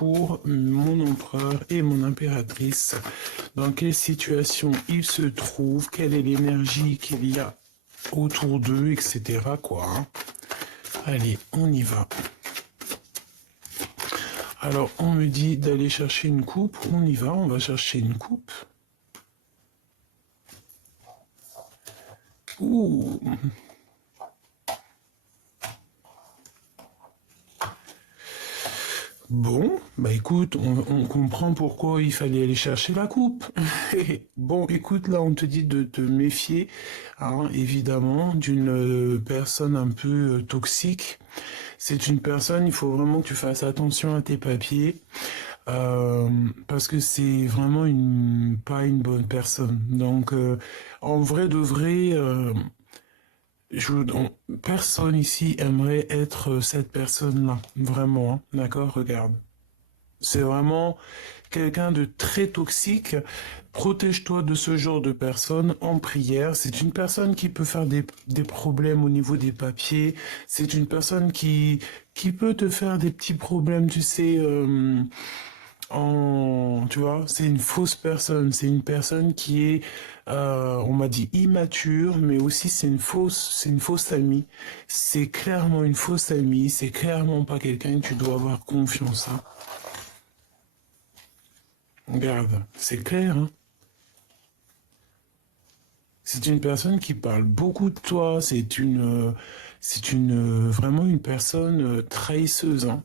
pour mon empereur et mon impératrice. Dans quelle situation ils se trouvent, quelle est l'énergie qu'il y a autour d'eux, etc. quoi. Hein. Allez, on y va. Alors, on me dit d'aller chercher une coupe. On y va, on va chercher une coupe. Ouh. Bon, bah écoute, on comprend pourquoi il fallait aller chercher la coupe. Bon, écoute, là, on te dit de te méfier, hein, évidemment, d'une personne un peu toxique. C'est une personne, il faut vraiment que tu fasses attention à tes papiers, parce que c'est vraiment pas une bonne personne. Donc, en vrai de vrai, personne ici aimerait être cette personne-là, vraiment, hein, d'accord, regarde. C'est vraiment quelqu'un de très toxique. Protège-toi de ce genre de personne en prière. C'est une personne qui peut faire des problèmes au niveau des papiers. C'est une personne qui peut te faire des petits problèmes, tu sais, tu vois, c'est une fausse personne. C'est une personne qui est, on m'a dit immature, mais aussi c'est une fausse amie. C'est clairement une fausse amie. C'est clairement pas quelqu'un que tu dois avoir confiance, hein. Regarde, c'est clair, hein. C'est une personne qui parle beaucoup de toi. Vraiment une personne trahisseuse, hein.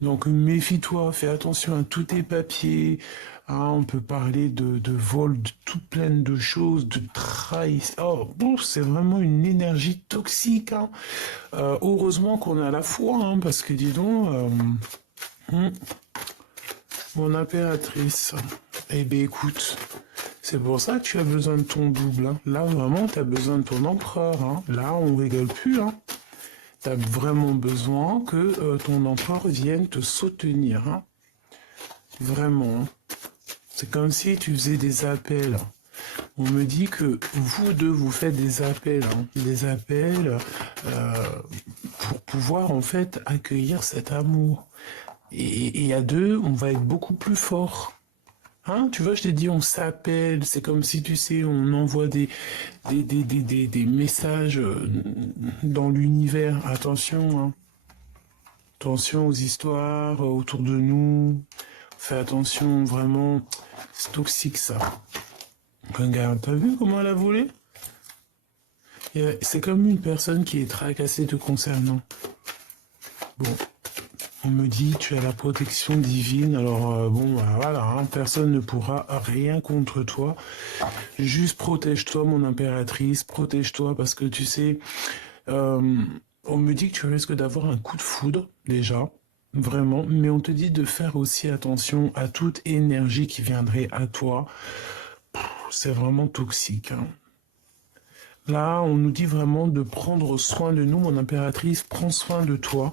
Donc méfie-toi, fais attention à tous tes papiers. Hein, on peut parler de vol, de tout plein de choses, de trahison. Oh, bon, c'est vraiment une énergie toxique, hein. Heureusement qu'on a la foi, hein, parce que dis donc, mon impératrice. Eh bien écoute, c'est pour ça que tu as besoin de ton double, hein. Là vraiment, tu as besoin de ton empereur, hein. Là, on rigole plus, hein. Tu as vraiment besoin que ton empereur vienne te soutenir, hein. Vraiment, hein. C'est comme si tu faisais des appels. On me dit que vous deux, vous faites des appels, hein. Des appels pour pouvoir en fait accueillir cet amour. Et à deux, on va être beaucoup plus fort. Hein, tu vois, je t'ai dit, on s'appelle, c'est comme si, tu sais, on envoie des messages dans l'univers. Attention, hein. Attention aux histoires autour de nous. Fais attention, vraiment, c'est toxique, ça. Regarde, t'as vu comment elle a volé? C'est comme une personne qui est tracassée te concernant. Bon. On me dit, tu as la protection divine, alors bon, bah, voilà, hein, personne ne pourra rien contre toi. Juste protège-toi, mon impératrice, protège-toi, parce que tu sais, on me dit que tu risques d'avoir un coup de foudre, déjà, vraiment, mais on te dit de faire aussi attention à toute énergie qui viendrait à toi. C'est vraiment toxique, hein. Là, on nous dit vraiment de prendre soin de nous, mon impératrice, prends soin de toi.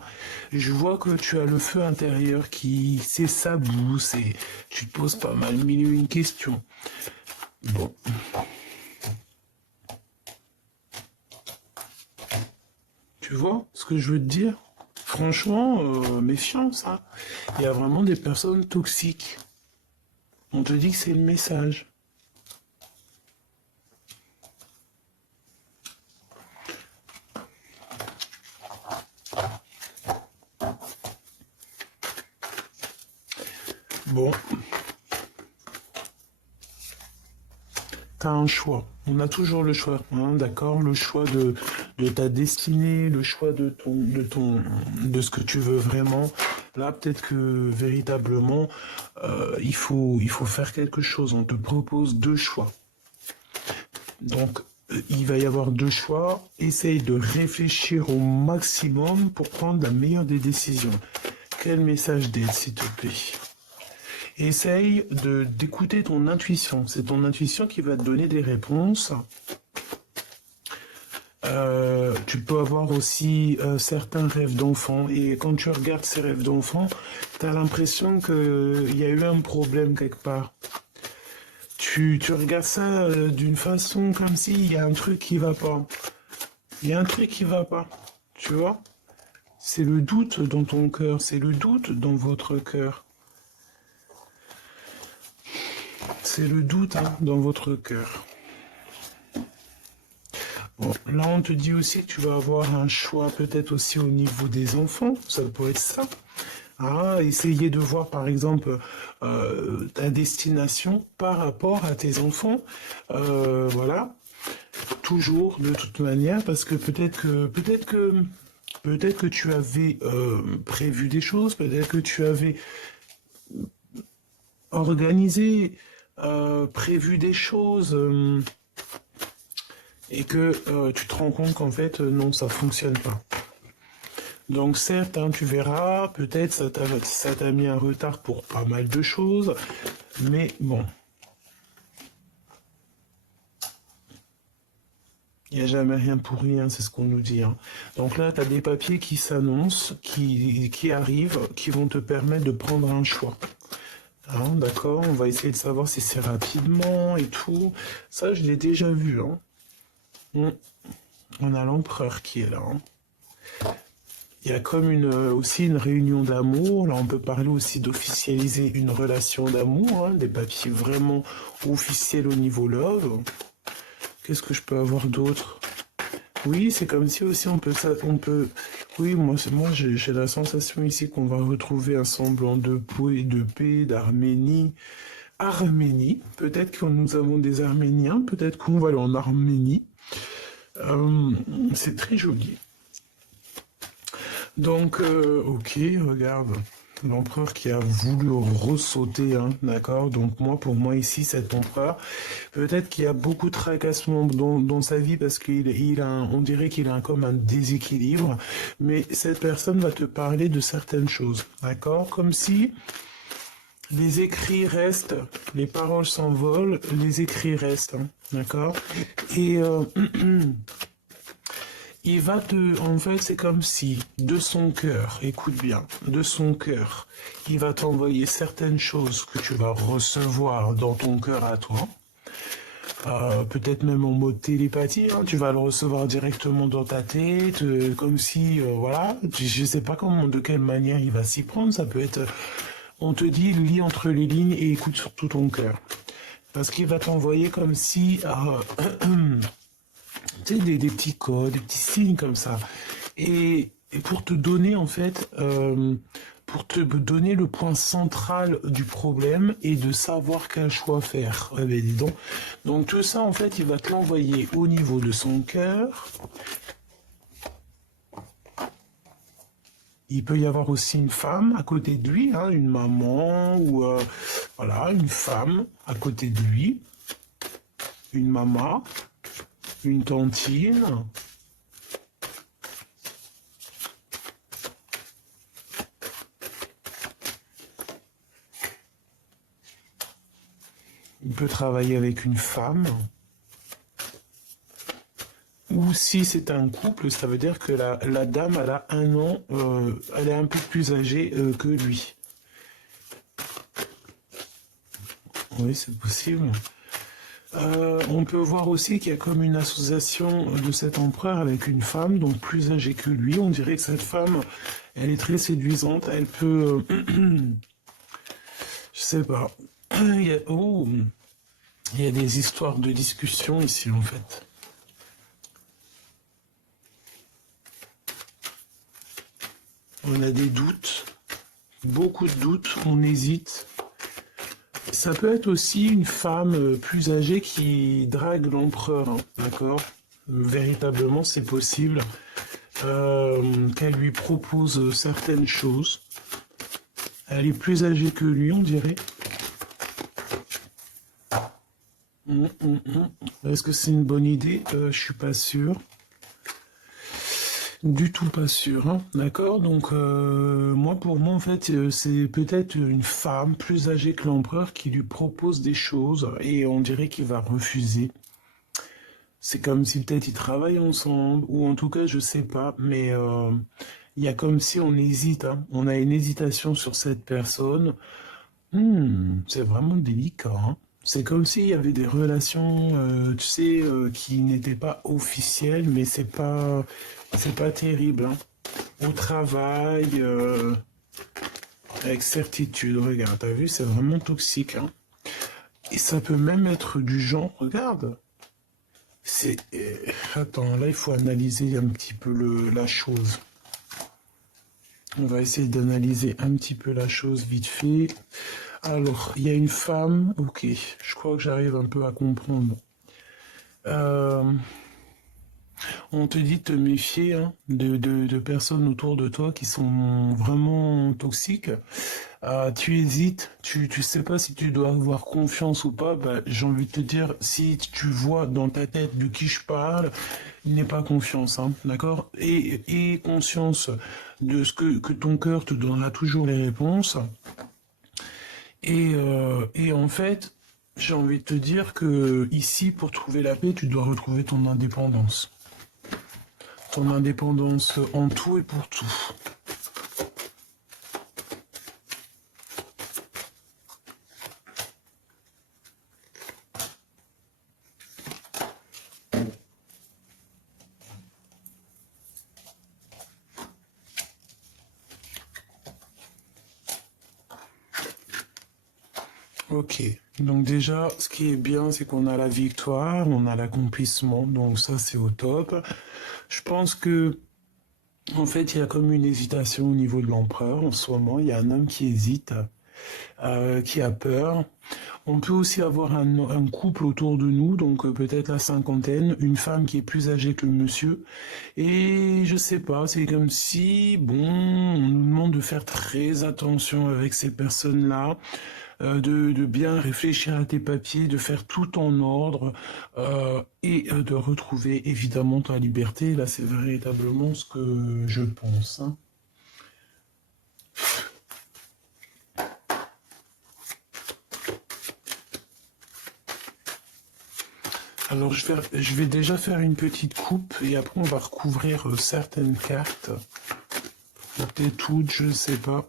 Je vois que tu as le feu intérieur qui s'éclabousse et tu te poses pas mal mille et une questions. Bon. Tu vois ce que je veux te dire? Franchement, méfiance, hein. Il y a vraiment des personnes toxiques. On te dit que c'est le message. Bon, t'as un choix. On a toujours le choix, hein, d'accord? Le choix de ta destinée, le choix de ce que tu veux vraiment. Là, peut-être que véritablement, il faut faire quelque chose. On te propose deux choix. Donc, il va y avoir deux choix. Essaye de réfléchir au maximum pour prendre la meilleure des décisions. Quel message d'aide, s'il te plaît? Essaye d'écouter ton intuition. C'est ton intuition qui va te donner des réponses. Tu peux avoir aussi certains rêves d'enfant. Et quand tu regardes ces rêves d'enfant, tu as l'impression qu'il y a eu un problème quelque part. Tu regardes ça d'une façon comme s'il y a un truc qui va pas. Il y a un truc qui va pas. Tu vois? C'est le doute dans ton cœur. C'est le doute dans votre cœur. c'est le doute hein, dans votre cœur. Bon, là, on te dit aussi que tu vas avoir un choix peut-être aussi au niveau des enfants. Ça peut être ça. Ah, essayer de voir, par exemple, ta destination par rapport à tes enfants. Voilà. Toujours, de toute manière, parce que peut-être que tu avais prévu des choses, peut-être que tu avais organisé, prévu des choses. Et que tu te rends compte qu'en fait, non, ça fonctionne pas. Donc certes, hein, tu verras, peut-être ça t'a mis un retard pour pas mal de choses, mais bon. Il n'y a jamais rien pour rien, c'est ce qu'on nous dit. Hein. Donc là, tu as des papiers qui s'annoncent, qui arrivent, qui vont te permettre de prendre un choix. Hein, d'accord, on va essayer de savoir si c'est rapidement et tout. Ça, je l'ai déjà vu. Hein. On a l'empereur qui est là. Hein. Il y a comme aussi une réunion d'amour. Là, on peut parler aussi d'officialiser une relation d'amour. Hein, des papiers vraiment officiels au niveau love. Qu'est-ce que je peux avoir d'autre? Oui, c'est comme si aussi on peut. Oui, moi j'ai la sensation ici qu'on va retrouver un semblant de paix, d'Arménie. Arménie. Peut-être que nous avons des Arméniens. Peut-être qu'on va aller en Arménie. C'est très joli. Donc, ok, regarde, l'empereur qui a voulu ressauter, hein, d'accord. Donc pour moi ici, cet empereur, peut-être qu'il y a beaucoup de tracassement dans sa vie parce on dirait qu'il a comme un déséquilibre, mais cette personne va te parler de certaines choses, d'accord, comme si les écrits restent, les paroles s'envolent, les écrits restent, hein, d'accord. Et il va en fait, c'est comme si, de son cœur, écoute bien, de son cœur, il va t'envoyer certaines choses que tu vas recevoir dans ton cœur à toi. Peut-être même en mode télépathie, hein, tu vas le recevoir directement dans ta tête, comme si, voilà, je sais pas de quelle manière il va s'y prendre, ça peut être, on te dit, lis entre les lignes et écoute surtout ton cœur. Parce qu'il va t'envoyer comme si... tu sais, des petits codes, des petits signes comme ça. Et pour te donner, en fait, pour te donner le point central du problème et de savoir quel choix faire. Eh bien, dis donc. Donc tout ça, en fait, il va te l'envoyer au niveau de son cœur. Il peut y avoir aussi une femme à côté de lui, hein, une maman ou voilà, une femme à côté de lui, une maman, une tantine. Il peut travailler avec une femme. Ou si c'est un couple, ça veut dire que la dame, elle a 1 an, elle est un peu plus âgée que lui. Oui, c'est possible. On peut voir aussi qu'il y a comme une association de cet empereur avec une femme, donc plus âgée que lui. On dirait que cette femme, elle est très séduisante. Elle peut... je sais pas. Il y a des histoires de discussion ici, en fait. On a des doutes, beaucoup de doutes, on hésite. Ça peut être aussi une femme plus âgée qui drague l'empereur, hein, d'accord? Véritablement, c'est possible qu'elle lui propose certaines choses. Elle est plus âgée que lui, on dirait. Est-ce que c'est une bonne idée? Je suis pas sûr. Du tout pas sûr, hein. D'accord? Donc pour moi en fait c'est peut-être une femme plus âgée que l'empereur qui lui propose des choses et on dirait qu'il va refuser. C'est comme si peut-être ils travaillent ensemble ou en tout cas je sais pas, mais il y a comme si on hésite, hein. On a une hésitation sur cette personne. C'est vraiment délicat, hein. C'est comme s'il y avait des relations, tu sais, qui n'étaient pas officielles, mais c'est pas terrible, hein. Au travail, avec certitude, regarde, t'as vu, c'est vraiment toxique, hein. Et ça peut même être du genre, regarde, c'est... attends, là il faut analyser un petit peu la chose. On va essayer d'analyser un petit peu la chose vite fait. Alors, il y a une femme, ok, je crois que j'arrive un peu à comprendre. On te dit de te méfier hein, de personnes autour de toi qui sont vraiment toxiques. Tu hésites, tu sais pas si tu dois avoir confiance ou pas. Bah, j'ai envie de te dire, si tu vois dans ta tête de qui je parle, il n'est pas confiance, hein, d'accord? Et conscience de ce que ton cœur te donnera toujours les réponses. Et en fait, j'ai envie de te dire que ici, pour trouver la paix, tu dois retrouver ton indépendance. Ton indépendance en tout et pour tout. Ok, donc déjà, ce qui est bien, c'est qu'on a la victoire, on a l'accomplissement, donc ça c'est au top. Je pense que, en fait, il y a comme une hésitation au niveau de l'empereur en ce moment. Il y a un homme qui hésite, qui a peur. On peut aussi avoir un couple autour de nous, donc peut-être la cinquantaine, une femme qui est plus âgée que le monsieur. Et je sais pas, c'est comme si, bon, on nous demande de faire très attention avec ces personnes-là. De bien réfléchir à tes papiers, de faire tout en ordre et de retrouver évidemment ta liberté. Là, c'est véritablement ce que je pense. Hein. Alors, je vais déjà faire une petite coupe et après, on va recouvrir certaines cartes. Peut-être toutes, je sais pas.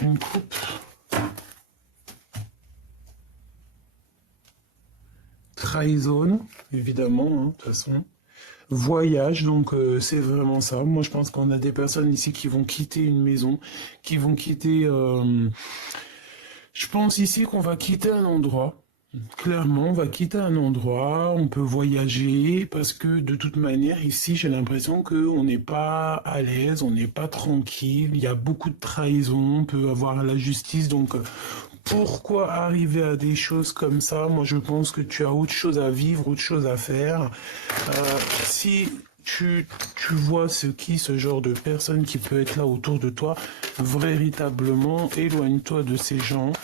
Une coupe. Trahison, évidemment, hein, de toute façon. Voyage, donc c'est vraiment ça. Moi, je pense qu'on a des personnes ici qui vont quitter une maison, qui vont quitter... je pense ici qu'on va quitter un endroit. Clairement, on va quitter un endroit, on peut voyager, parce que de toute manière, ici, j'ai l'impression qu'on n'est pas à l'aise, on n'est pas tranquille, il y a beaucoup de trahison, on peut avoir la justice, donc pourquoi arriver à des choses comme ça? Moi, je pense que tu as autre chose à vivre, autre chose à faire. Si tu vois ce genre de personne qui peut être là autour de toi, véritablement, éloigne-toi de ces gens.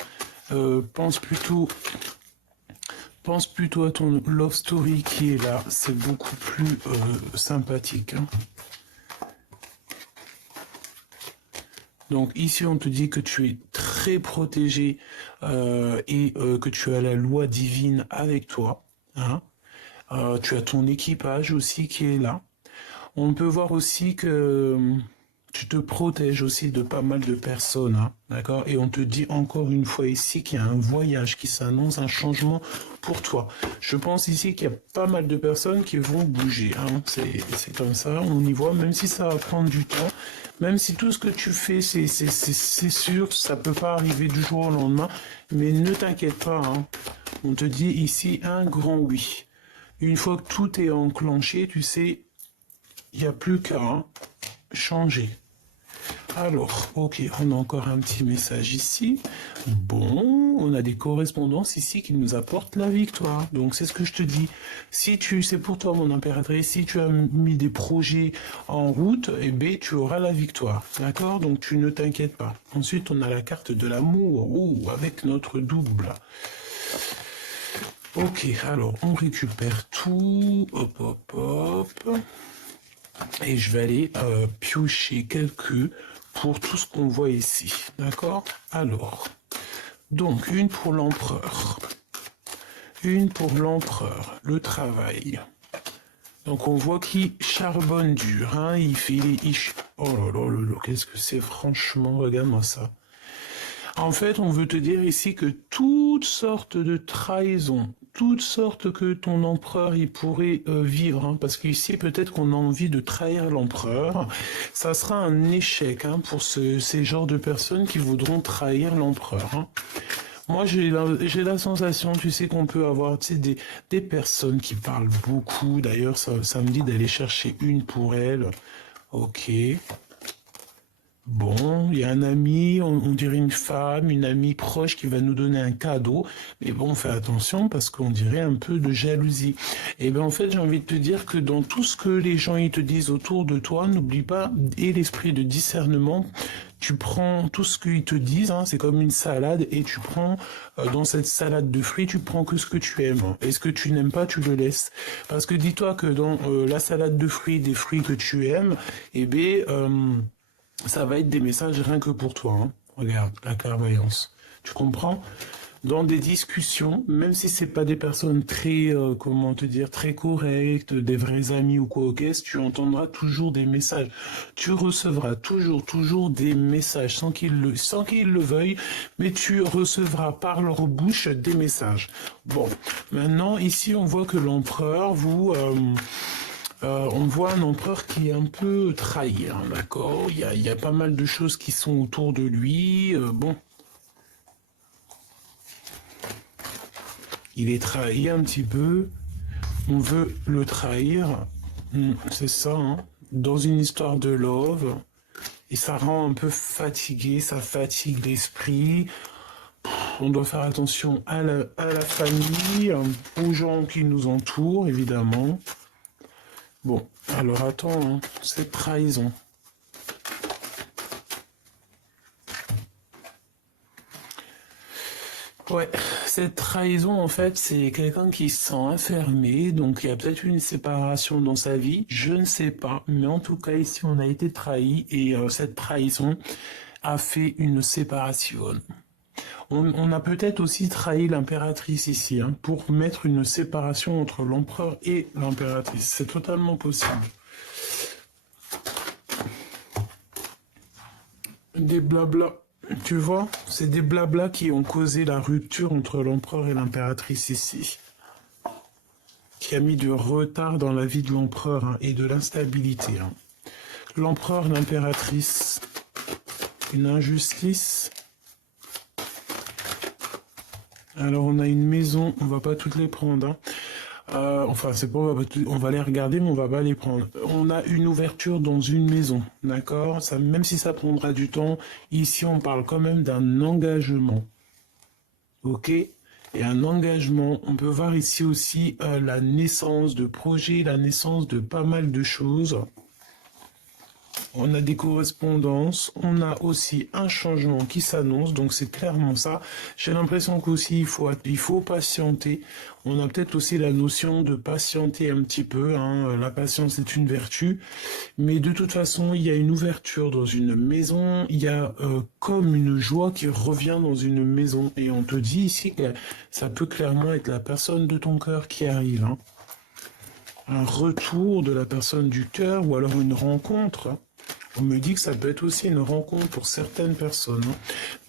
Pense plutôt à ton love story qui est là, c'est beaucoup plus sympathique. Hein. Donc ici on te dit que tu es très protégé et que tu as la loi divine avec toi. Hein. Tu as ton équipage aussi qui est là. On peut voir aussi que tu te protèges aussi de pas mal de personnes, hein, d'accord? Et on te dit encore une fois ici qu'il y a un voyage qui s'annonce, un changement pour toi. Je pense ici qu'il y a pas mal de personnes qui vont bouger, hein. C'est comme ça, on y voit, même si ça va prendre du temps, même si tout ce que tu fais, c'est sûr, ça peut pas arriver du jour au lendemain, mais ne t'inquiète pas, hein. On te dit ici un grand oui. Une fois que tout est enclenché, tu sais, il n'y a plus qu'à changer. Alors, ok, on a encore un petit message ici. Bon, on a des correspondances ici qui nous apportent la victoire. Donc, c'est ce que je te dis. Si c'est pour toi, mon impératrice, si tu as mis des projets en route, eh bien, tu auras la victoire. D'accord? Donc, tu ne t'inquiètes pas. Ensuite, on a la carte de l'amour. Oh, avec notre double. Ok, alors, on récupère tout. Hop, hop, hop. Et je vais aller piocher quelques pour tout ce qu'on voit ici. D'accord? Alors, donc une pour l'empereur. Une pour l'empereur, le travail. Donc on voit qu'il charbonne dur, hein, il fait oh là là, qu'est-ce que c'est franchement, regarde-moi ça. En fait, on veut te dire ici que toutes sortes de trahisons, toutes sortes que ton empereur il pourrait vivre, hein, parce qu'ici peut-être qu'on a envie de trahir l'empereur. Ça sera un échec hein, pour ces genres de personnes qui voudront trahir l'empereur. Hein. Moi, j'ai la sensation, tu sais, qu'on peut avoir tu sais, des personnes qui parlent beaucoup. D'ailleurs, ça me dit d'aller chercher une pour elle. Ok. Bon, il y a un ami, on dirait une amie proche qui va nous donner un cadeau. Mais bon, fais attention parce qu'on dirait un peu de jalousie. Et bien en fait, j'ai envie de te dire que dans tout ce que les gens ils te disent autour de toi, n'oublie pas, et l'esprit de discernement, tu prends tout ce qu'ils te disent, hein, c'est comme une salade, et tu prends, dans cette salade de fruits, tu prends que ce que tu aimes. Et ce que tu n'aimes pas, tu le laisses. Parce que dis-toi que dans la salade de fruits, des fruits que tu aimes, eh bien... ça va être des messages rien que pour toi. Hein. Regarde, la clairvoyance. Tu comprends? Dans des discussions, même si c'est pas des personnes très, comment te dire, très correctes, des vrais amis ou quoi, ok, tu entendras toujours des messages. Tu recevras toujours des messages sans qu'ils le veuillent, mais tu recevras par leur bouche des messages. Bon, maintenant, ici, on voit que l'empereur on voit un empereur qui est un peu trahi, hein, d'accord? Il y a pas mal de choses qui sont autour de lui. Bon, il est trahi un petit peu. On veut le trahir. C'est ça, hein, dans une histoire de love. Et ça rend un peu fatigué, ça fatigue l'esprit. On doit faire attention à la famille, aux gens qui nous entourent, évidemment. Bon, alors attends, hein, cette trahison. Ouais, cette trahison, en fait, c'est quelqu'un qui se sent enfermé, donc il y a peut-être une séparation dans sa vie, je ne sais pas, mais en tout cas, ici, on a été trahi, et cette trahison a fait une séparation. On a peut-être aussi trahi l'impératrice ici, hein, pour mettre une séparation entre l'empereur et l'impératrice. C'est totalement possible. Des blabla, tu vois, c'est des blabla qui ont causé la rupture entre l'empereur et l'impératrice ici. Qui a mis du retard dans la vie de l'empereur hein, et de l'instabilité. Hein. L'empereur, l'impératrice, une injustice. Alors on a une maison, on va pas toutes les prendre. Hein. Enfin c'est pas, on va les regarder mais on va pas les prendre. On a une ouverture dans une maison, d'accord? Ça, même si ça prendra du temps, ici on parle quand même d'un engagement. Ok? Et un engagement, on peut voir ici aussi la naissance de projets, la naissance de pas mal de choses. On a des correspondances, on a aussi un changement qui s'annonce, donc c'est clairement ça. J'ai l'impression qu'aussi il faut patienter. On a peut-être aussi la notion de patienter un petit peu. Hein. La patience est une vertu, mais de toute façon, il y a une ouverture dans une maison. Il y a comme une joie qui revient dans une maison, et on te dit ici que ça peut clairement être la personne de ton cœur qui arrive. Hein. Un retour de la personne du cœur ou alors une rencontre. On me dit que ça peut être aussi une rencontre pour certaines personnes. Hein.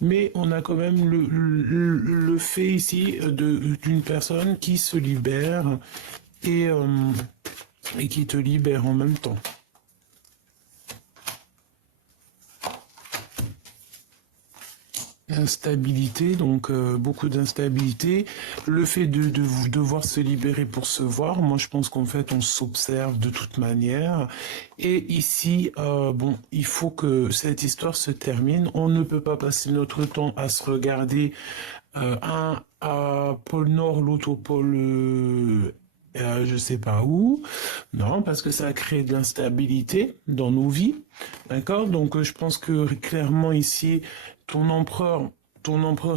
Mais on a quand même le fait ici d'une personne qui se libère et qui te libère en même temps. Instabilité, donc beaucoup d'instabilité. Le fait de devoir se libérer pour se voir, moi je pense qu'en fait on s'observe de toute manière. Et ici, bon, il faut que cette histoire se termine. On ne peut pas passer notre temps à se regarder un à pôle Nord, l'autre au pôle... je sais pas où, non, parce que ça crée de l'instabilité dans nos vies, d'accord? Donc je pense que clairement ici, ton empereur,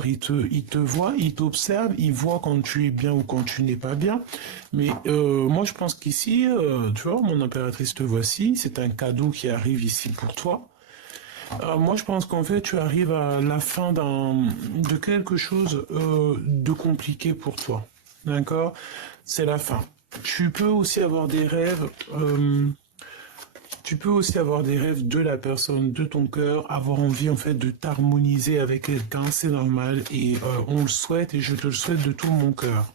il te voit, il t'observe, il voit quand tu es bien ou quand tu n'es pas bien. Mais moi je pense qu'ici, tu vois, mon impératrice te voici, c'est un cadeau qui arrive ici pour toi. Moi, je pense qu'en fait, tu arrives à la fin de quelque chose de compliqué pour toi. D'accord? C'est la fin. Tu peux aussi avoir des rêves. Tu peux aussi avoir des rêves de la personne, de ton cœur, avoir envie en fait de t'harmoniser avec quelqu'un, c'est normal et on le souhaite et je te le souhaite de tout mon cœur.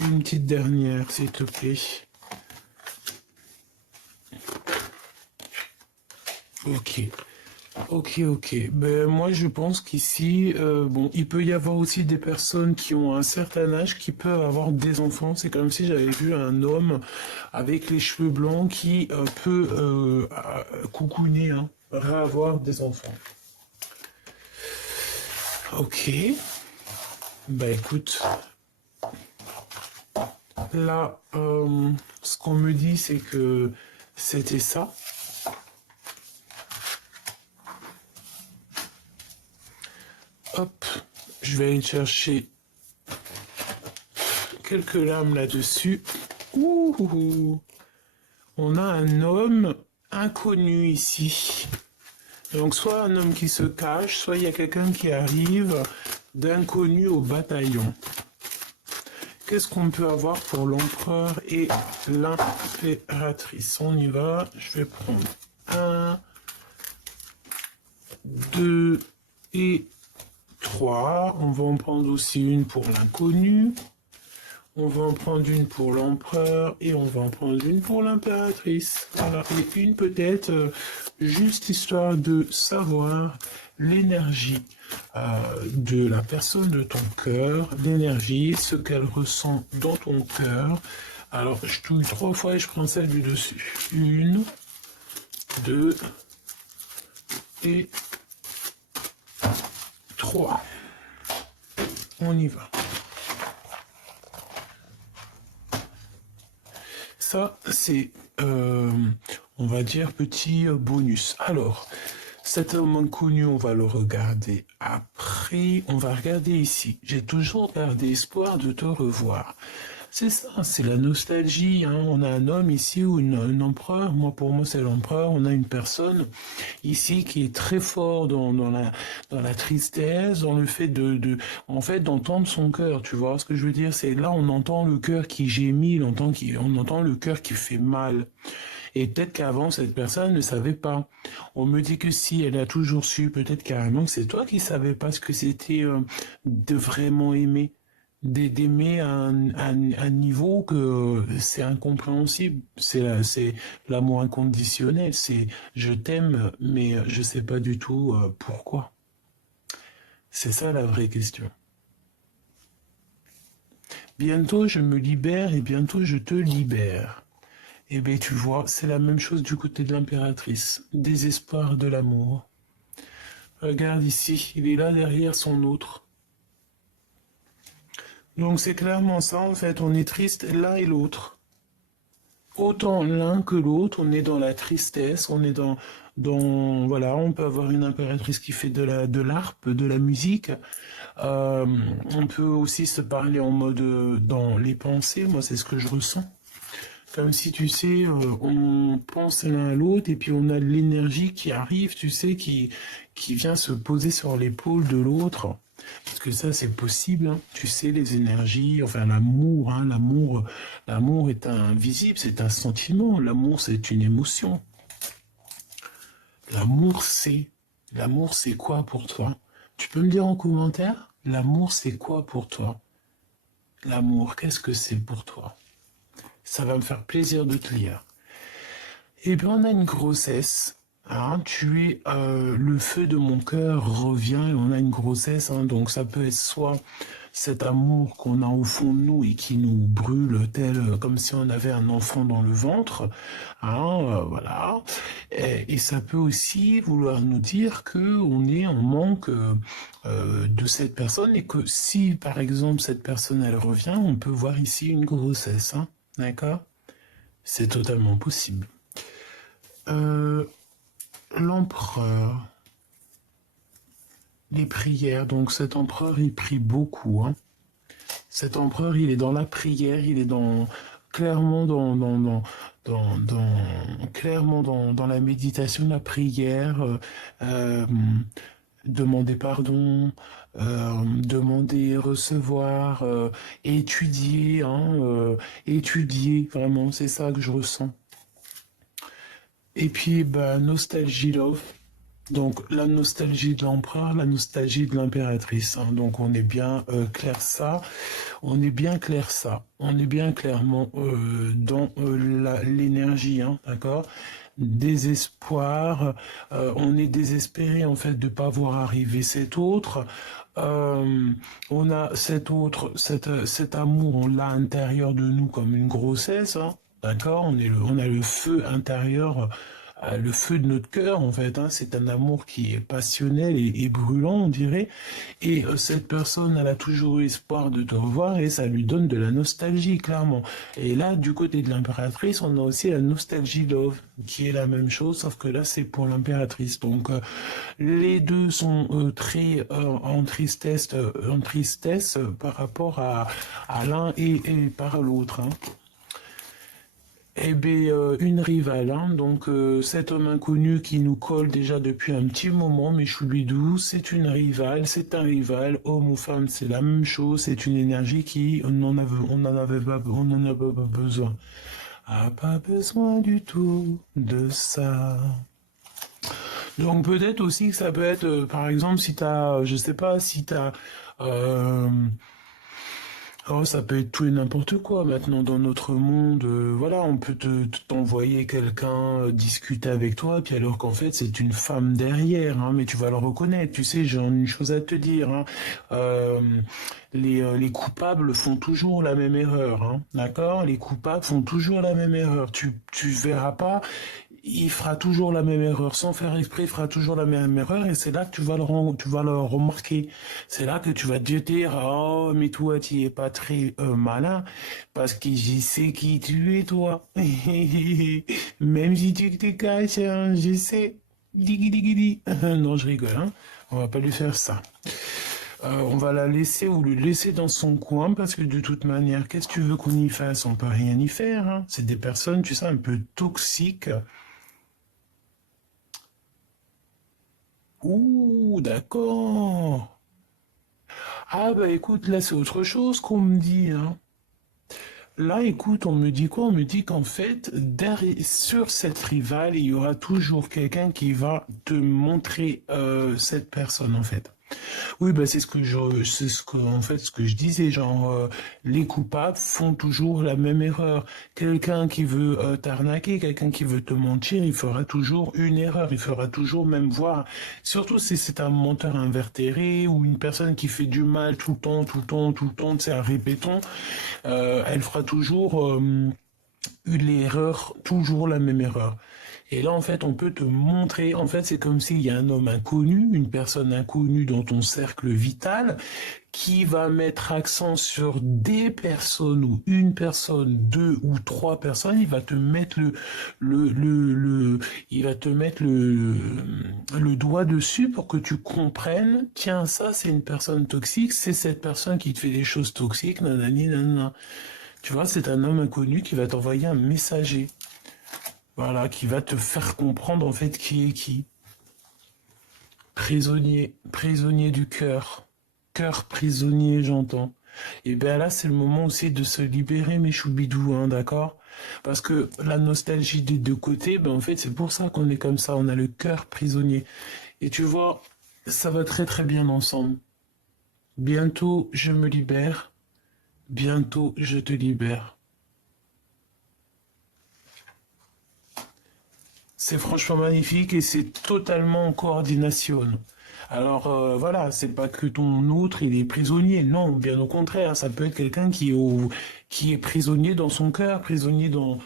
Une petite dernière, s'il te plaît. Ok. Ok, ok. Ben, moi, je pense qu'ici, bon, il peut y avoir aussi des personnes qui ont un certain âge qui peuvent avoir des enfants. C'est comme si j'avais vu un homme avec les cheveux blancs qui peut coucouner, hein, avoir des enfants. Ok. Ben, écoute, là, ce qu'on me dit, c'est que c'était ça. Hop, je vais aller chercher quelques lames là-dessus. Ouh, on a un homme inconnu ici. Donc soit un homme qui se cache, soit il y a quelqu'un qui arrive d'inconnu au bataillon. Qu'est-ce qu'on peut avoir pour l'empereur et l'impératrice? On y va, je vais prendre 1, 2 et 3. On va en prendre aussi une pour l'inconnu. On va en prendre une pour l'empereur et on va en prendre une pour l'impératrice. Voilà. Et une peut-être, juste histoire de savoir l'énergie de la personne de ton cœur, l'énergie, ce qu'elle ressent dans ton cœur. Alors, je touille 3 fois et je prends celle du dessus. 1, 2 et 3. On y va. Ça, c'est, on va dire, petit bonus. Alors, cet homme inconnu, on va le regarder après. On va regarder ici. J'ai toujours gardé espoir de te revoir. C'est ça, c'est la nostalgie. Hein. On a un homme ici ou un empereur. Moi, pour moi, c'est l'empereur. On a une personne ici qui est très fort dans la tristesse, dans le fait en fait, d'entendre son cœur. Tu vois ce que je veux dire? C'est là, on entend le cœur qui gémit, on entend le cœur qui fait mal. Et peut-être qu'avant, cette personne ne savait pas. On me dit que si, elle a toujours su, peut-être carrément que c'est toi qui savais pas ce que c'était de vraiment aimer. D'aimer à un niveau que c'est incompréhensible. C'est l'amour inconditionnel. C'est je t'aime, mais je sais pas du tout pourquoi. C'est ça la vraie question. Bientôt je me libère et bientôt je te libère. Eh bien, tu vois, c'est la même chose du côté de l'impératrice. Désespoir de l'amour. Regarde ici, il est là derrière son autre. Donc c'est clairement ça, en fait, on est triste l'un et l'autre. Autant l'un que l'autre, on est dans la tristesse, on est voilà, on peut avoir une impératrice qui fait de l'harpe, de la musique. On peut aussi se parler en mode dans les pensées, moi c'est ce que je ressens. Comme si, tu sais, on pense l'un à l'autre et puis on a l'énergie qui arrive, tu sais, qui vient se poser sur l'épaule de l'autre. Parce que ça, c'est possible, hein. Tu sais, les énergies, enfin l'amour, hein, l'amour est invisible, c'est un sentiment. L'amour, c'est une émotion. L'amour, c'est quoi pour toi? Tu peux me dire en commentaire, l'amour, c'est quoi pour toi? L'amour, qu'est-ce que c'est pour toi? Ça va me faire plaisir de te lire. Et bien, on a une grossesse. Hein, le feu de mon cœur revient et on a une grossesse. Hein, donc, ça peut être soit cet amour qu'on a au fond de nous et qui nous brûle comme si on avait un enfant dans le ventre. Hein, voilà. Et ça peut aussi vouloir nous dire qu'on est en manque de cette personne et que si, par exemple, cette personne, elle revient, on peut voir ici une grossesse. Hein. D'accord? C'est totalement possible. L'empereur, les prières. Donc cet empereur, il prie beaucoup. Hein. Cet empereur, il est dans la prière, il est clairement clairement dans la méditation, la prière. Demander pardon, demander, recevoir, étudier, hein, étudier, vraiment, c'est ça que je ressens. Et puis, bah, nostalgie love. Donc, la nostalgie de l'empereur, la nostalgie de l'impératrice, hein. Donc, on est bien clair ça. On est bien clair ça. On est bien clairement dans l'énergie, hein, d'accord? Désespoir. On est désespéré, en fait, de ne pas voir arriver cet autre. Euh, on a cet amour, on l'a à l'intérieur de nous comme une grossesse, hein, d'accord? On a le feu intérieur, le feu de notre cœur, en fait, hein. C'est un amour qui est passionnel et brûlant, on dirait. Et cette personne, elle a toujours eu espoir de te revoir et ça lui donne de la nostalgie, clairement. Et là, du côté de l'impératrice, on a aussi la nostalgie love, qui est la même chose, sauf que là, c'est pour l'impératrice. Donc, les deux sont très en tristesse par rapport à l'un et par l'autre, hein. Eh bien, une rivale, hein. Donc cet homme inconnu qui nous colle déjà depuis un petit moment, mais choubidou, c'est une rivale, c'est un rival, homme ou femme, c'est la même chose, c'est une énergie qui, on n'en avait pas besoin. A pas besoin du tout de ça. Donc peut-être aussi que ça peut être, par exemple, si t'as, je sais pas, si t'as euh, oh, ça peut être tout et n'importe quoi maintenant dans notre monde. Voilà, on peut t'envoyer quelqu'un discuter avec toi, puis alors qu'en fait c'est une femme derrière, hein, mais tu vas le reconnaître. Tu sais, j'ai une chose à te dire, hein. Euh, les coupables font toujours la même erreur, hein, d'accord? Les coupables font toujours la même erreur. Tu verras pas, il fera toujours la même erreur. Sans faire exprès, il fera toujours la même erreur et c'est là que tu vas le remarquer. C'est là que tu vas te dire, oh, mais toi, tu es pas très malin parce que je sais qui tu es, toi. Même si tu te caches, hein, je sais. Digui, digui, di. Non, je rigole, hein. On va pas lui faire ça. On va la laisser ou le laisser dans son coin parce que de toute manière, qu'est-ce que tu veux qu'on y fasse? On peut rien y faire, hein. C'est des personnes, tu sais, un peu toxiques. Ouh, d'accord. Ah bah écoute, là c'est autre chose qu'on me dit, hein. Là, écoute, on me dit quoi? On me dit qu'en fait, derrière, sur cette rivale, il y aura toujours quelqu'un qui va te montrer cette personne, en fait. Oui, bah c'est ce que, en fait, ce que je disais, genre, les coupables font toujours la même erreur. Quelqu'un qui veut t'arnaquer, quelqu'un qui veut te mentir, il fera toujours une erreur, il fera toujours même voir, surtout si c'est un menteur invertéré ou une personne qui fait du mal tout le temps, tout le temps, tout le temps, c'est un répéton, elle fera toujours l'erreur, toujours la même erreur. Et là, en fait, on peut te montrer, en fait, c'est comme s'il y a un homme inconnu, une personne inconnue dans ton cercle vital, qui va mettre accent sur des personnes ou une personne, deux ou trois personnes, il va te mettre il va te mettre le doigt dessus pour que tu comprennes, tiens, ça, c'est une personne toxique, c'est cette personne qui te fait des choses toxiques, nanani, nanana. Tu vois, c'est un homme inconnu qui va t'envoyer un messager. Voilà, qui va te faire comprendre en fait qui est qui. Prisonnier, prisonnier du cœur. Cœur prisonnier, j'entends. Et bien là, c'est le moment aussi de se libérer, mes choubidous, hein, d'accord? Parce que la nostalgie des deux côtés, ben en fait, c'est pour ça qu'on est comme ça, on a le cœur prisonnier. Et tu vois, ça va très très bien ensemble. Bientôt, je me libère. Bientôt, je te libère. C'est franchement magnifique et c'est totalement en coordination. Alors voilà, c'est pas que ton autre il est prisonnier, non, bien au contraire, ça peut être quelqu'un qui est prisonnier dans son cœur, prisonnier dans,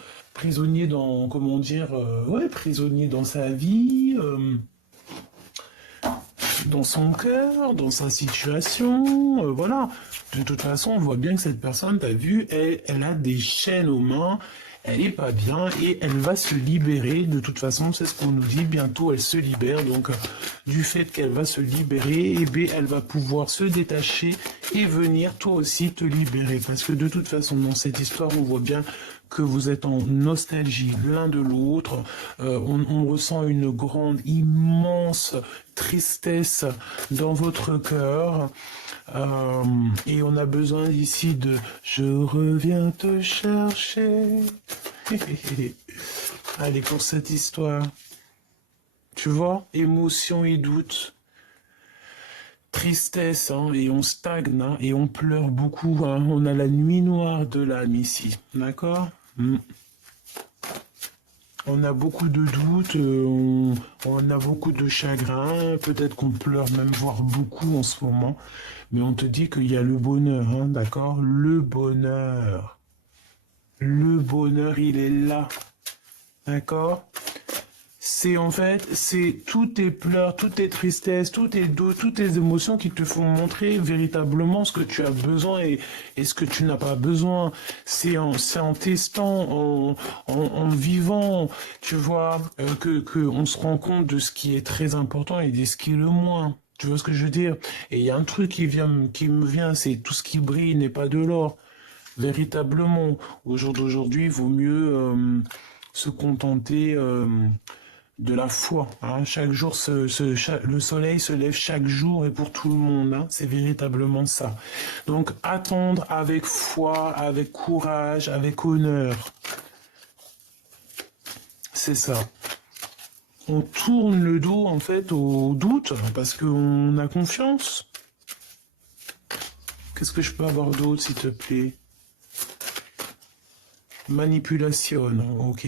comment dire, ouais, prisonnier dans sa vie, dans son cœur, dans sa situation, voilà. De toute façon, on voit bien que cette personne, t'as vu, elle a des chaînes aux mains, elle est pas bien et elle va se libérer. De toute façon, c'est ce qu'on nous dit, bientôt elle se libère. Donc, du fait qu'elle va se libérer, eh bien, elle va pouvoir se détacher et venir toi aussi te libérer. Parce que de toute façon, dans cette histoire, on voit bien que vous êtes en nostalgie l'un de l'autre. On ressent une grande, immense tristesse dans votre cœur. Et on a besoin ici de «Je reviens te chercher». Allez, pour cette histoire, Tu vois, émotion et doute, tristesse, hein, et on stagne, hein, et on pleure beaucoup, hein. On a la nuit noire de l'âme ici, d'accord? On a beaucoup de doutes, on a beaucoup de chagrin, peut-être qu'on pleure même, voire beaucoup en ce moment, mais on te dit qu'il y a le bonheur, hein, d'accord? Le bonheur. Le bonheur, il est là, d'accord? C'est en fait, c'est tous tes pleurs, toutes tes tristesses, tous tes doutes, toutes tes émotions qui te font montrer véritablement ce que tu as besoin et ce que tu n'as pas besoin. C'est en testant, en vivant, tu vois, que on se rend compte de ce qui est très important et de ce qui est le moins. Tu vois ce que je veux dire? Et il y a un truc qui me vient, c'est tout ce qui brille n'est pas de l'or. Véritablement, au jour d'aujourd'hui, il vaut mieux se contenter de la foi, hein. Chaque jour, le soleil se lève chaque jour et pour tout le monde, hein. C'est véritablement ça. Donc, attendre avec foi, avec courage, avec honneur. C'est ça. On tourne le dos, en fait, au doute parce qu'on a confiance. Qu'est-ce que je peux avoir d'autre, s'il te plaît? Manipulation, ok.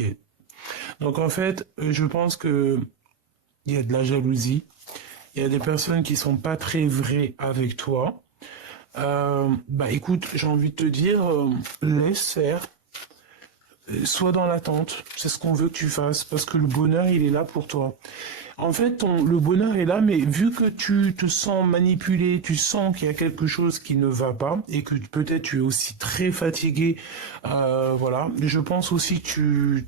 Donc en fait, je pense que il y a de la jalousie. Il y a des personnes qui sont pas très vraies avec toi. Bah écoute, j'ai envie de te dire, laisse faire. Sois dans l'attente. C'est ce qu'on veut que tu fasses parce que le bonheur, il est là pour toi. En fait, le bonheur est là, mais vu que tu te sens manipulé, tu sens qu'il y a quelque chose qui ne va pas et que peut-être tu es aussi très fatigué, voilà. Je pense aussi que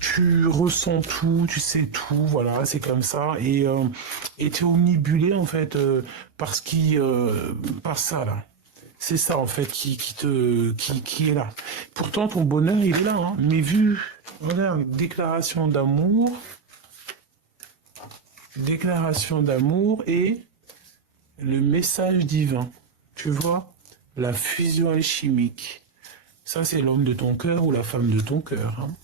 tu ressens tout, tu sais tout, voilà, c'est comme ça, et tu es omnibulé en fait par ça là. C'est ça en fait qui est là. Pourtant ton bonheur il est là, hein, mais vu, regarde, déclaration d'amour et le message divin, tu vois, la fusion alchimique. Ça c'est l'homme de ton cœur ou la femme de ton cœur, hein.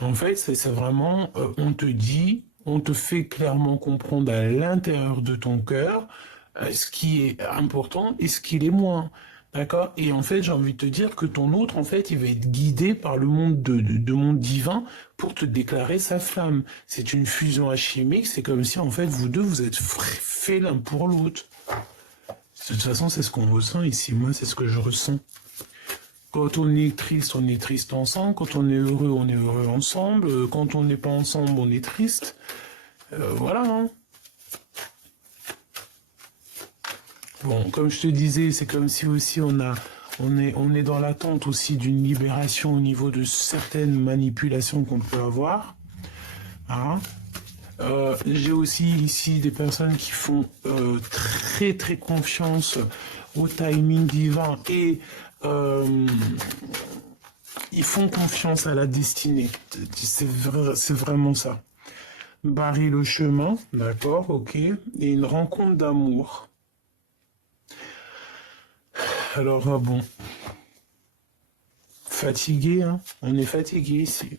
En fait, c'est vraiment, on te dit, on te fait clairement comprendre à l'intérieur de ton cœur ce qui est important et ce qui l'est moins. D'accord? Et en fait, j'ai envie de te dire que ton autre, en fait, il va être guidé par le monde de monde divin pour te déclarer sa flamme. C'est une fusion alchimique, c'est comme si, en fait, vous deux, vous êtes faits l'un pour l'autre. De toute façon, c'est ce qu'on ressent ici. Moi, c'est ce que je ressens. Quand on est triste ensemble. Quand on est heureux ensemble. Quand on n'est pas ensemble, on est triste. Voilà, hein. Bon, comme je te disais, c'est comme si aussi on est dans l'attente aussi d'une libération au niveau de certaines manipulations qu'on peut avoir, hein. J'ai aussi ici des personnes qui font très très confiance au timing divin et ils font confiance à la destinée. C'est vraiment ça. Barrer le chemin, d'accord, ok, et une rencontre d'amour. Alors, bon, fatigué, hein, on est fatigué ici.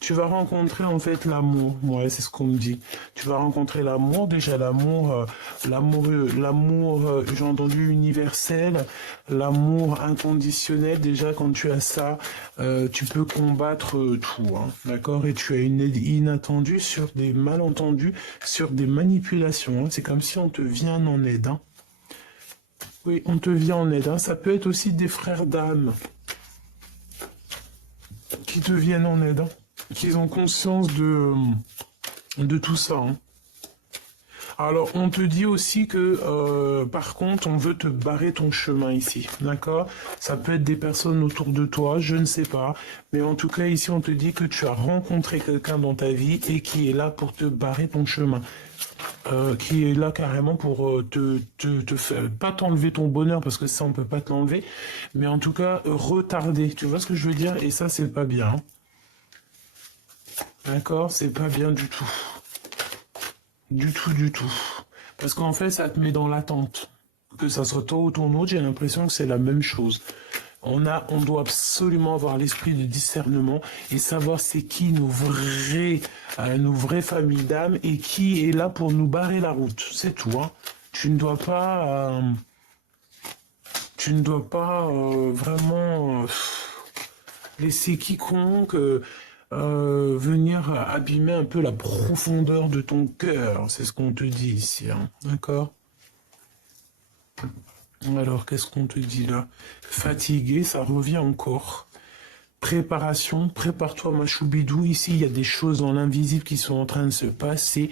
Tu vas rencontrer en fait l'amour, ouais, c'est ce qu'on me dit. Tu vas rencontrer l'amour, déjà l'amour, j'ai entendu universel, l'amour inconditionnel. Déjà quand tu as ça, tu peux combattre tout, hein, d'accord? Et tu as une aide inattendue sur des malentendus, sur des manipulations, hein. C'est comme si on te vient en aide, hein. Oui, on te vient en aide, hein. Ça peut être aussi des frères d'âme qui te viennent en aide, hein, qui ont conscience de tout ça, hein. Alors, on te dit aussi que, par contre, on veut te barrer ton chemin ici, d'accord? Ça peut être des personnes autour de toi, je ne sais pas. Mais en tout cas, ici, on te dit que tu as rencontré quelqu'un dans ta vie et qui est là pour te barrer ton chemin. Qui est là carrément pour te faire, pas t'enlever ton bonheur, parce que ça, on peut pas te l'enlever, mais en tout cas, retarder. Tu vois ce que je veux dire? Et ça, c'est pas bien, hein. D'accord? C'est pas bien du tout. Du tout, du tout. Parce qu'en fait, ça te met dans l'attente. Que ça soit toi ou ton autre, j'ai l'impression que c'est la même chose. On doit absolument avoir l'esprit de discernement et savoir c'est qui nos vraies familles d'âme et qui est là pour nous barrer la route. C'est tout. Hein. Tu ne dois pas vraiment laisser quiconque venir abîmer un peu la profondeur de ton cœur. C'est ce qu'on te dit ici. Hein. D'accord ? Alors, qu'est-ce qu'on te dit là? Fatigué, ça revient encore. Préparation, prépare-toi ma choubidou. Ici, il y a des choses dans l'invisible qui sont en train de se passer,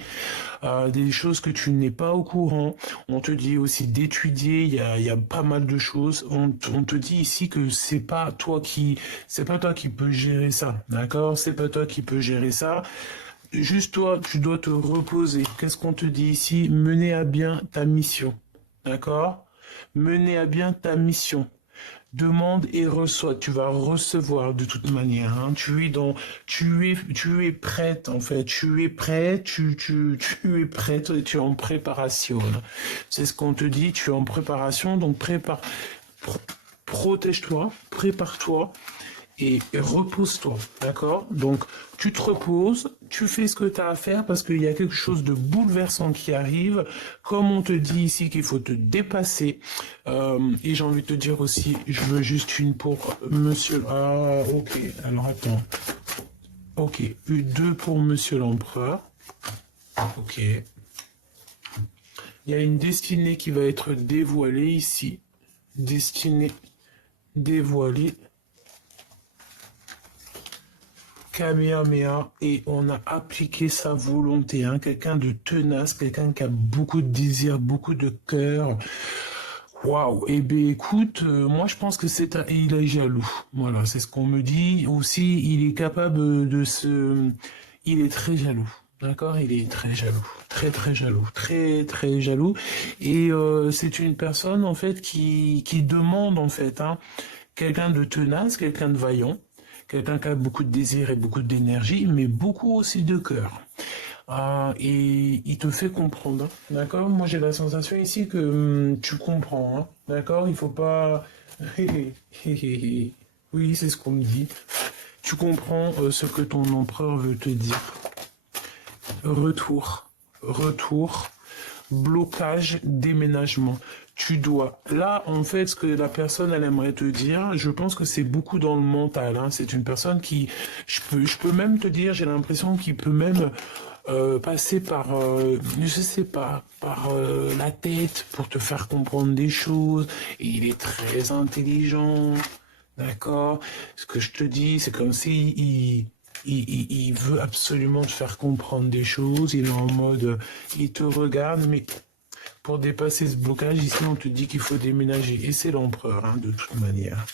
des choses que tu n'es pas au courant. On te dit aussi d'étudier, il y a pas mal de choses. On te dit ici que c'est pas toi qui peux gérer ça, d'accord? C'est pas toi qui peux gérer ça. Juste toi, tu dois te reposer. Qu'est-ce qu'on te dit ici? Mener à bien ta mission, d'accord? Mener à bien ta mission. Demande et reçois. Tu vas recevoir de toute manière. Hein. Tu es prête en fait. Tu es prêt. Tu es prête et tu es en préparation. C'est ce qu'on te dit. Tu es en préparation. Donc protège-toi, prépare-toi. Et repose-toi, d'accord? Donc, tu te reposes, tu fais ce que tu as à faire parce qu'il y a quelque chose de bouleversant qui arrive. Comme on te dit ici qu'il faut te dépasser. Et j'ai envie de te dire aussi, je veux juste une pour monsieur... Ah, ok, alors attends. Ok, deux pour monsieur l'empereur. Ok. Il y a une destinée qui va être dévoilée ici. Destinée dévoilée. Kamehameha, et on a appliqué sa volonté, hein, quelqu'un de tenace, quelqu'un qui a beaucoup de désir, beaucoup de cœur. Waouh, eh bien écoute, moi je pense que il est jaloux. Voilà, c'est ce qu'on me dit. Aussi, il est capable il est très jaloux. D'accord, il est très jaloux, très jaloux, très jaloux. Et c'est une personne en fait qui demande en fait, hein, quelqu'un de tenace, quelqu'un de vaillant. Quelqu'un qui a beaucoup de désir et beaucoup d'énergie, mais beaucoup aussi de cœur. Et il te fait comprendre, hein, d'accord? Moi, j'ai la sensation ici que tu comprends, hein, d'accord? Il faut pas... Oui, c'est ce qu'on me dit. Tu comprends ce que ton empereur veut te dire. Retour, blocage, déménagement. Tu dois. Là, en fait, ce que la personne, elle aimerait te dire, je pense que c'est beaucoup dans le mental. Hein. C'est une personne qui, je peux même te dire, j'ai l'impression qu'il peut même passer par, je sais pas, par la tête pour te faire comprendre des choses. Et il est très intelligent, d'accord? Ce que je te dis, c'est comme si il veut absolument te faire comprendre des choses. Il est en mode, il te regarde, mais pour dépasser ce blocage, ici, on te dit qu'il faut déménager. Et c'est l'empereur, hein, de toute manière.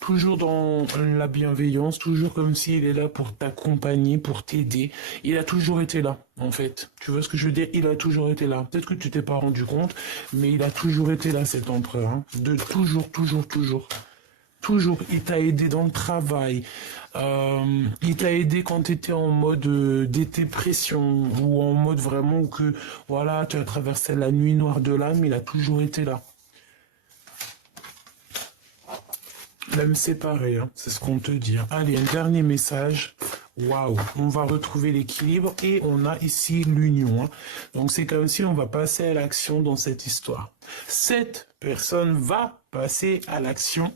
Toujours dans la bienveillance, toujours comme s'il est là pour t'accompagner, pour t'aider. Il a toujours été là, en fait. Tu vois ce que je veux dire? Il a toujours été là. Peut-être que tu t'es pas rendu compte, mais il a toujours été là, cet empereur. Hein. De toujours. Toujours, il t'a aidé dans le travail. Il t'a aidé quand tu étais en mode dépression ou en mode vraiment que voilà, tu as traversé la nuit noire de l'âme, il a toujours été là. Même séparé, hein, c'est ce qu'on te dit. Hein. Allez, un dernier message. Waouh, on va retrouver l'équilibre et on a ici l'union. Hein. Donc c'est comme si on va passer à l'action dans cette histoire. Cette personne va passer à l'action.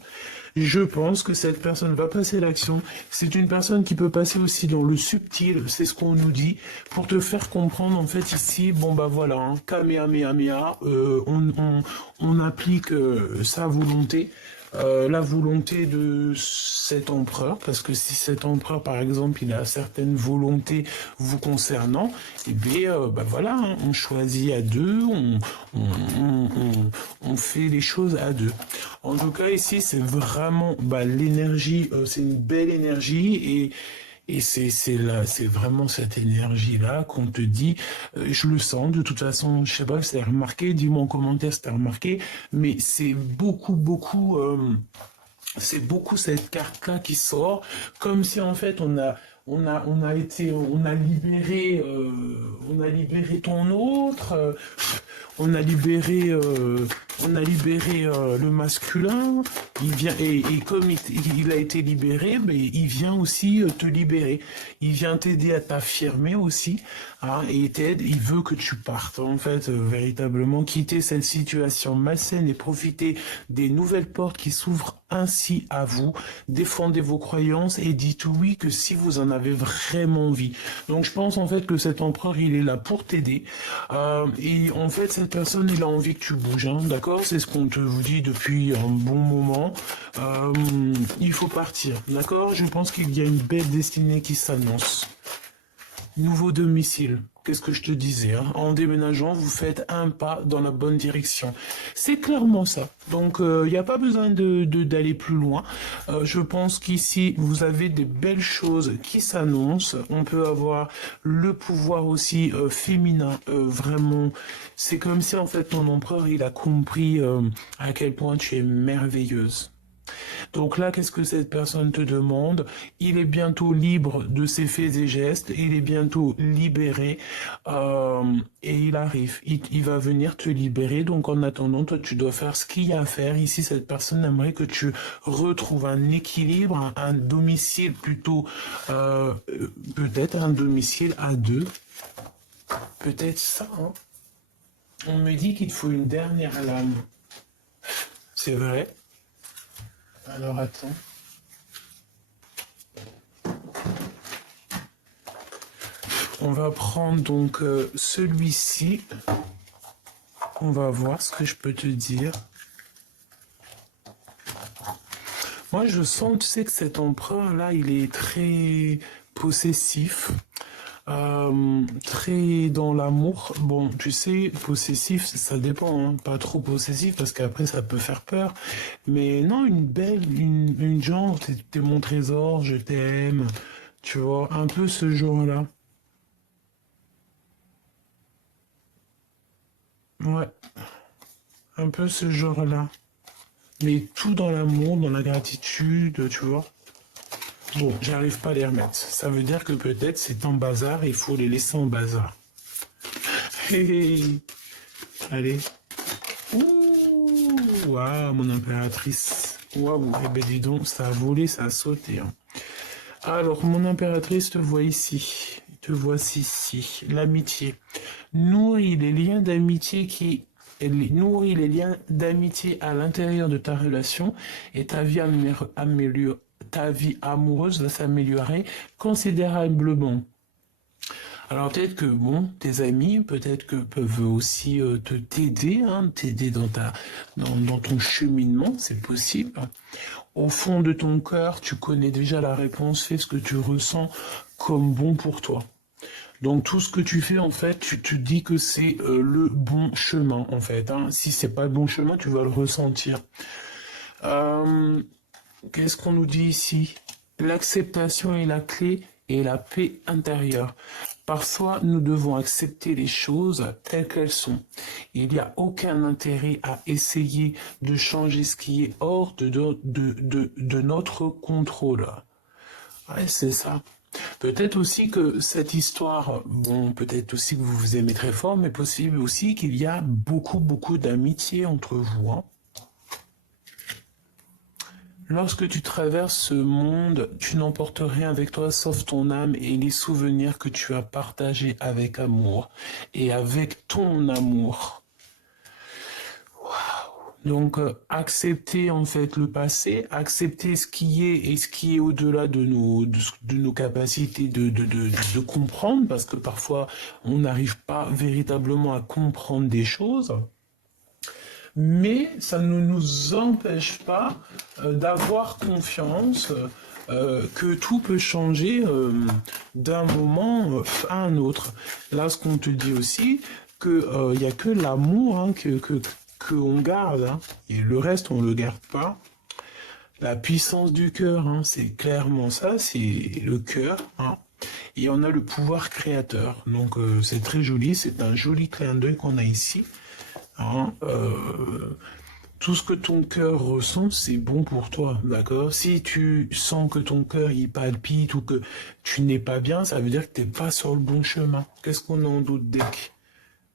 Je pense que cette personne va passer à l'action. C'est une personne qui peut passer aussi dans le subtil, c'est ce qu'on nous dit, pour te faire comprendre en fait ici, bon bah voilà, hein, Kamehameha, on applique sa volonté. La volonté de cet empereur, parce que si cet empereur, par exemple, il a certaines volontés vous concernant, eh bien, bah voilà, hein, on choisit à deux, on fait les choses à deux. En tout cas, ici, c'est vraiment l'énergie, c'est une belle énergie et c'est vraiment cette énergie-là qu'on te dit, je le sens, de toute façon, je sais pas si t'as remarqué, dis-moi en commentaire si t'as remarqué, mais c'est beaucoup cette carte-là qui sort, comme si en fait on a libéré ton autre, le masculin, il vient, et comme il a été libéré, mais il vient aussi te libérer. Il vient t'aider à t'affirmer aussi, hein, et il veut que tu partes, en fait, véritablement, quitter cette situation malsaine et profiter des nouvelles portes qui s'ouvrent ainsi à vous. Défendez vos croyances et dites oui que si vous en avez vraiment envie. Donc je pense en fait que cet empereur, il est là pour t'aider. Et en fait, cette personne, il a envie que tu bouges, hein, d'accord? C'est ce qu'on te vous dit depuis un bon moment. Il faut partir, d'accord? Je pense qu'il y a une belle destinée qui s'annonce. Nouveau domicile. Qu'est-ce que je te disais, hein? En déménageant, vous faites un pas dans la bonne direction. C'est clairement ça. Donc, il n'y a pas besoin d'aller plus loin. Je pense qu'ici, vous avez des belles choses qui s'annoncent. On peut avoir le pouvoir aussi féminin. Vraiment, c'est comme si, en fait, ton empereur, il a compris à quel point tu es merveilleuse. Donc là, qu'est-ce que cette personne te demande? Il est bientôt libre de ses faits et gestes, il est bientôt libéré et il arrive. Il va venir te libérer. Donc en attendant, toi, tu dois faire ce qu'il y a à faire. Ici, cette personne aimerait que tu retrouves un équilibre, un domicile plutôt, peut-être un domicile à deux. Peut-être ça, hein. On me dit qu'il te faut une dernière lame. C'est vrai? Alors attends. On va prendre donc celui-ci. On va voir ce que je peux te dire. Moi, je sens, tu sais, que cet empereur-là, il est très possessif. Très dans l'amour. Bon, tu sais, possessif, ça dépend, hein. Pas trop possessif parce qu'après ça peut faire peur. Mais non, une genre, t'es mon trésor, je t'aime. Tu vois, un peu ce genre-là. Ouais, un peu ce genre-là. Mais tout dans l'amour, dans la gratitude, tu vois. Bon, j'arrive pas à les remettre. Ça veut dire que peut-être c'est en bazar, il faut les laisser en bazar. Allez. Ouh, waouh, mon impératrice. Waouh, eh ben dis donc, ça a volé, ça a sauté, hein. Alors, mon impératrice te voit ici. Te voici ici. L'amitié. Nourris les liens d'amitié nourris les liens d'amitié à l'intérieur de ta relation et ta vie amoureuse va s'améliorer considérablement. Alors peut-être que bon, tes amis, peut-être que peuvent aussi t'aider, hein, t'aider dans ton cheminement, c'est possible. Au fond de ton cœur, tu connais déjà la réponse, fais ce que tu ressens comme bon pour toi. Donc tout ce que tu fais, en fait, tu te dis que c'est le bon chemin, en fait, hein. Si c'est pas le bon chemin, tu vas le ressentir. Qu'est-ce qu'on nous dit ici? L'acceptation est la clé et la paix intérieure. Parfois, nous devons accepter les choses telles qu'elles sont. Il n'y a aucun intérêt à essayer de changer ce qui est hors de notre contrôle. Ouais, c'est ça. Peut-être aussi que cette histoire, bon, peut-être aussi que vous vous aimez très fort, mais possible aussi qu'il y a beaucoup d'amitié entre vous, hein. Lorsque tu traverses ce monde, tu n'emportes rien avec toi sauf ton âme et les souvenirs que tu as partagés avec amour et avec ton amour. Donc, accepter en fait le passé, accepter ce qui est et ce qui est au-delà de nos capacités de comprendre, parce que parfois on n'arrive pas véritablement à comprendre des choses. Mais ça ne nous empêche pas d'avoir confiance que tout peut changer d'un moment à un autre. Là, ce qu'on te dit aussi, qu'il n'y a que l'amour, hein, qu'on garde, hein, et le reste, on ne le garde pas. La puissance du cœur, hein, c'est clairement ça, c'est le cœur, hein. Et on a le pouvoir créateur. Donc c'est très joli, c'est un joli clin d'œil qu'on a ici. Hein, tout ce que ton cœur ressent, c'est bon pour toi, d'accord? Si tu sens que ton cœur il palpite ou que tu n'es pas bien, ça veut dire que tu n'es pas sur le bon chemin. Qu'est-ce qu'on a en doute, deck?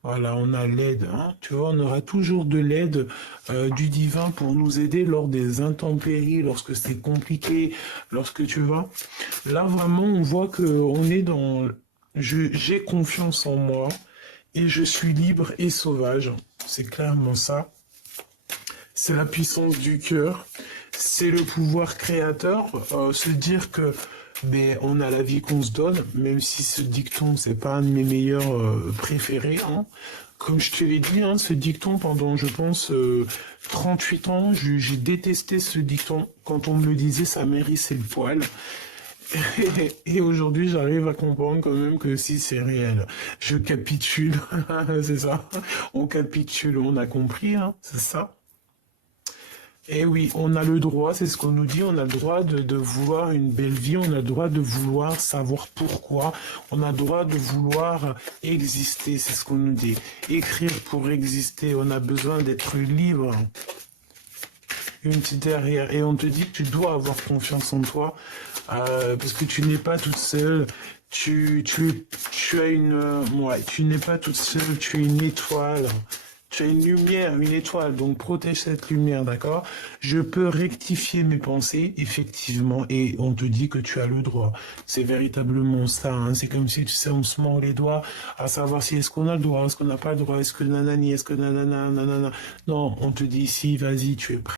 Voilà, on a l'aide, hein, tu vois, on aura toujours de l'aide du divin pour nous aider lors des intempéries, lorsque c'est compliqué, lorsque tu vois. Là, vraiment, on voit que on est dans... J'ai confiance en moi et je suis libre et sauvage. C'est clairement ça. C'est la puissance du cœur. C'est le pouvoir créateur. Se dire que on a la vie qu'on se donne, même si ce dicton, c'est pas un de mes meilleurs préférés. Hein. Comme je te l'ai dit, hein, ce dicton, pendant, je pense, 38 ans, j'ai détesté ce dicton. Quand on me le disait, ça m'hérissait le poil. Et aujourd'hui, j'arrive à comprendre quand même que si c'est réel. Je capitule, c'est ça. On capitule, on a compris, hein, c'est ça. Eh oui, on a le droit, c'est ce qu'on nous dit, on a le droit de vouloir une belle vie, on a le droit de vouloir savoir pourquoi, on a le droit de vouloir exister, c'est ce qu'on nous dit. Écrire pour exister, on a besoin d'être libre. Une petite derrière, et on te dit que tu dois avoir confiance en toi, parce que tu n'es pas toute seule, tu as une... ouais, tu n'es pas toute seule, tu es une étoile. Tu as une lumière, une étoile, donc protège cette lumière, d'accord? Je peux rectifier mes pensées, effectivement, et on te dit que tu as le droit. C'est véritablement ça, hein. C'est comme si, tu sais, on se mord les doigts à savoir si est-ce qu'on a le droit, est-ce qu'on n'a pas le droit, est-ce que nanani, est-ce que nanana, nanana. Non, on te dit ici, vas-y, tu es prêt.